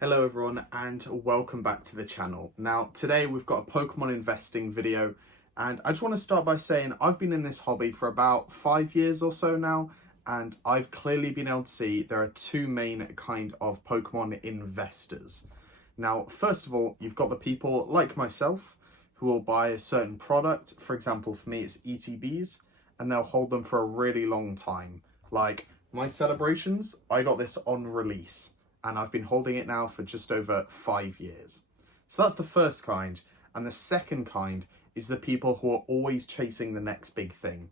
Hello everyone and welcome back to the channel. Now today we've got a Pokemon investing video and I just want to start by saying I've been in this hobby for about 5 years or so now, and I've clearly been able to see there are two main kind of Pokemon investors. Now first of all, you've got the people like myself who will buy a certain product. For example, for me it's ETBs, and they'll hold them for a really long time. Like my celebrations, I got this on release and I've been holding it now for just over 5 years. So that's the first kind. And the second kind is the people who are always chasing the next big thing.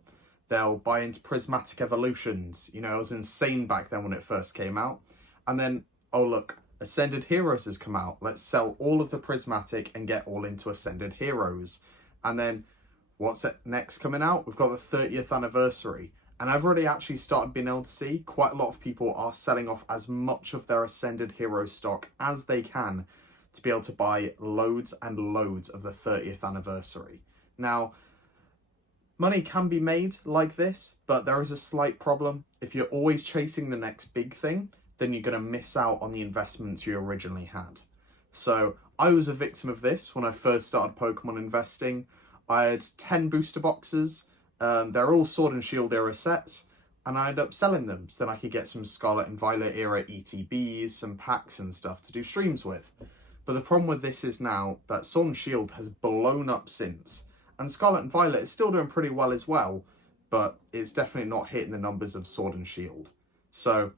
They'll buy into prismatic evolutions. You know, it was insane back then when it first came out. And then, oh look, Ascended Heroes has come out. Let's sell all of the prismatic and get all into Ascended Heroes. And then what's next coming out? We've got the 30th anniversary. And I've already actually started being able to see quite a lot of people are selling off as much of their Ascended Hero stock as they can to be able to buy loads and loads of the 30th anniversary. Now, money can be made like this, but there is a slight problem. If you're always chasing the next big thing, then you're going to miss out on the investments you originally had. So I was a victim of this when I first started Pokemon investing. I had 10 booster boxes. They're all Sword and Shield era sets, and I ended up selling them so then I could get some Scarlet and Violet era ETBs, some packs and stuff to do streams with. But the problem with this is now that Sword and Shield has blown up since, and Scarlet and Violet is still doing pretty well as well, but it's definitely not hitting the numbers of Sword and Shield. So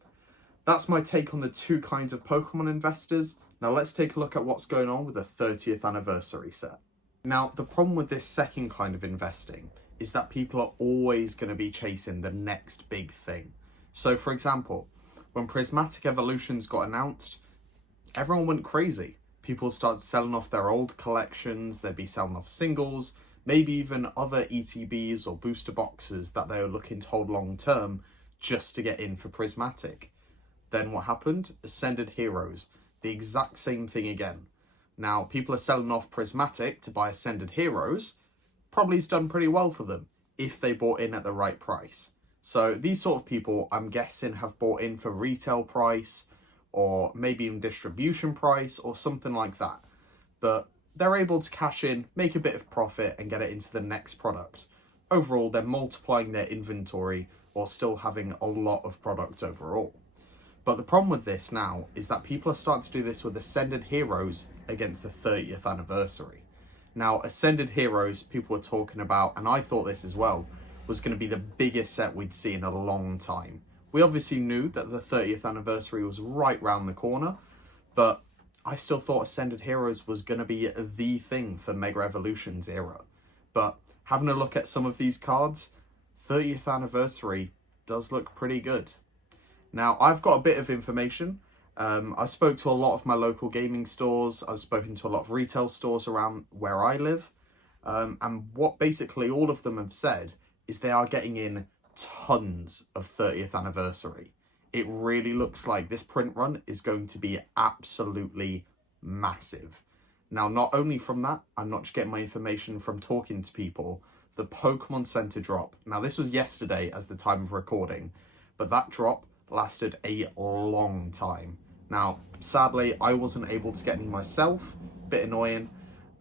that's my take on the two kinds of Pokemon investors. Now let's take a look at what's going on with the 30th anniversary set. Now the problem with this second kind of investing is that people are always going to be chasing the next big thing. So for example, when Prismatic Evolutions got announced, everyone went crazy. People started selling off their old collections, they'd be selling off singles, maybe even other ETBs or booster boxes that they were looking to hold long term just to get in for Prismatic. Then what happened? Ascended Heroes, the exact same thing again. Now people are selling off Prismatic to buy Ascended Heroes. Probably has done pretty well for them if they bought in at the right price. So these sort of people, I'm guessing, have bought in for retail price or maybe even distribution price or something like that. But they're able to cash in, make a bit of profit and get it into the next product. Overall, they're multiplying their inventory while still having a lot of product overall. But the problem with this now is that people are starting to do this with Ascended Heroes against the 30th anniversary. Now, Ascended Heroes, people were talking about, and I thought this as well, was going to be the biggest set we'd see in a long time. We obviously knew that the 30th anniversary was right round the corner, but I still thought Ascended Heroes was going to be the thing for Mega Evolutions era. But having a look at some of these cards, 30th anniversary does look pretty good. Now, I've got a bit of information. I spoke to a lot of my local gaming stores. I've spoken to a lot of retail stores around where I live. And what basically all of them have said is they are getting in tons of 30th anniversary. It really looks like this print run is going to be absolutely massive. Now, not only from that, I'm not just getting my information from talking to people. The Pokemon Center drop. Now, this was yesterday as the time of recording, but that drop lasted a long time. Now, sadly, I wasn't able to get any myself, bit annoying,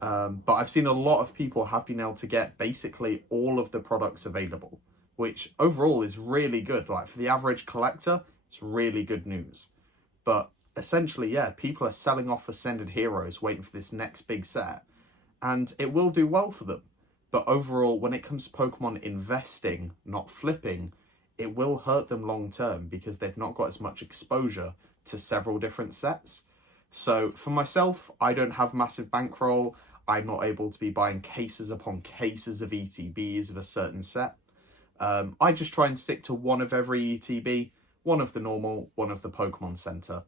but I've seen a lot of people have been able to get basically all of the products available, which overall is really good. Like for the average collector, it's really good news. But essentially, yeah, people are selling off Ascended Heroes waiting for this next big set, and it will do well for them. But overall, when it comes to Pokemon investing, not flipping, it will hurt them long term because they've not got as much exposure to several different sets. So for myself, I don't have massive bankroll. I'm not able to be buying cases upon cases of ETBs of a certain set. I just try and stick to one of every ETB, one of the normal, one of the Pokemon Center.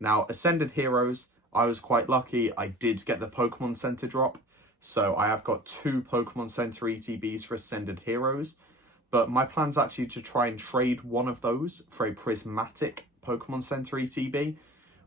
Now, Ascended Heroes, I was quite lucky. I did get the Pokemon Center drop. So I have got 2 Pokemon Center ETBs for Ascended Heroes. But my plan's actually to try and trade one of those for a Prismatic Pokemon Center ETB,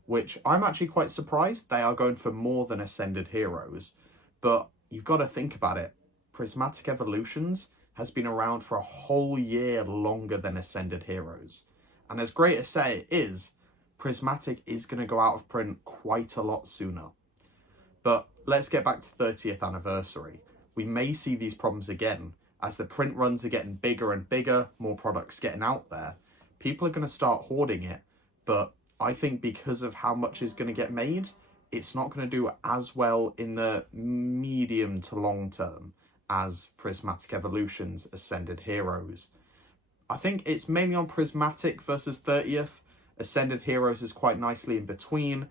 which I'm actually quite surprised they are going for more than Ascended Heroes. But you've got to think about it. Prismatic Evolutions has been around for a whole year longer than Ascended Heroes. And as great a set it is, Prismatic is going to go out of print quite a lot sooner. But let's get back to 30th anniversary. We may see these problems again as the print runs are getting bigger and bigger, more products getting out there. People are going to start hoarding it, but I think because of how much is going to get made, it's not going to do as well in the medium to long term as Prismatic Evolution's Ascended Heroes. I think it's mainly on Prismatic versus 30th. Ascended Heroes is quite nicely in between.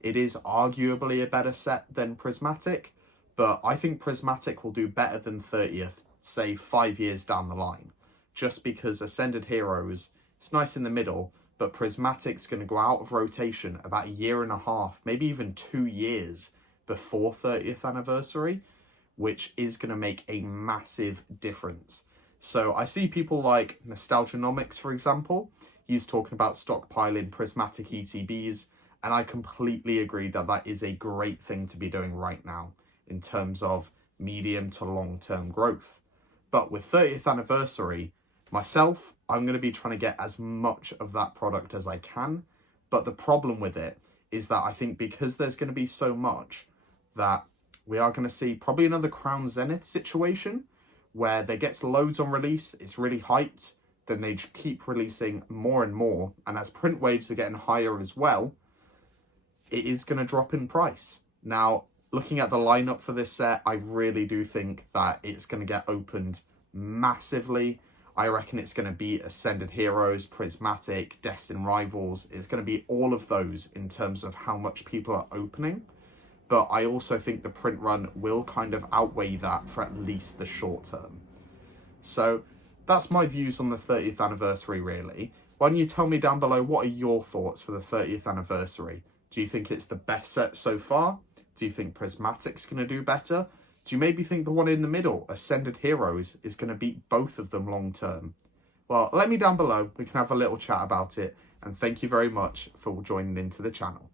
It is arguably a better set than Prismatic, but I think Prismatic will do better than 30th, say 5 years down the line. Just because Ascended Heroes, it's nice in the middle, but Prismatic's going to go out of rotation about a year and a half, maybe even 2 years before 30th anniversary, which is going to make a massive difference. So I see people like Nostalgianomics, for example. He's talking about stockpiling Prismatic ETBs, and I completely agree that that is a great thing to be doing right now in terms of medium to long-term growth. But with 30th anniversary, myself, I'm going to be trying to get as much of that product as I can. But the problem with it is that I think because there's going to be so much, that we are going to see probably another Crown Zenith situation where there gets loads on release, it's really hyped, then they keep releasing more and more. And as print waves are getting higher as well, it is going to drop in price. Now, looking at the lineup for this set, I really do think that it's going to get opened massively. I reckon it's going to be Ascended Heroes, Prismatic, Destined Rivals. It's going to be all of those in terms of how much people are opening. But I also think the print run will kind of outweigh that for at least the short term. So that's my views on the 30th anniversary, really. Why don't you tell me down below, what are your thoughts for the 30th anniversary? Do you think it's the best set so far? Do you think Prismatic's going to do better? Do you maybe think the one in the middle, Ascended Heroes, is going to beat both of them long term? Well, let me down below. We can have a little chat about it. And thank you very much for joining into the channel.